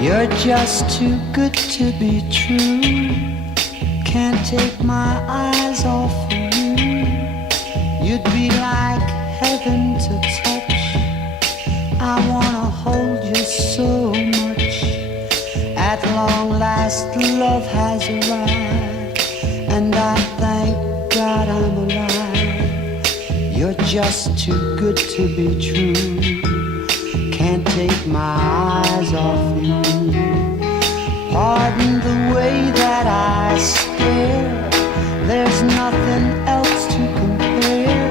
You're just too good to be true. Can't take my eyes off of you. You'd be like heaven to touch. I wanna hold you so much. At long last love has arrived, and I thank God I'm alive. You're just too good to be true. Can't take my eyes off you. Pardon the way that I stare. There's nothing else to compare.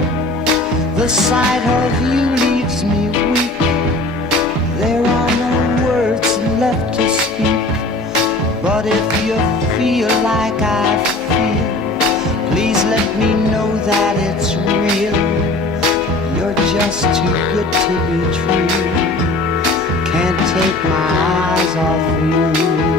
The sight of you leaves me weak. There are no words left to speak. But if you feel like I feel, please let me know that it's real. You're just too good to be true. Can't take my eyes off you.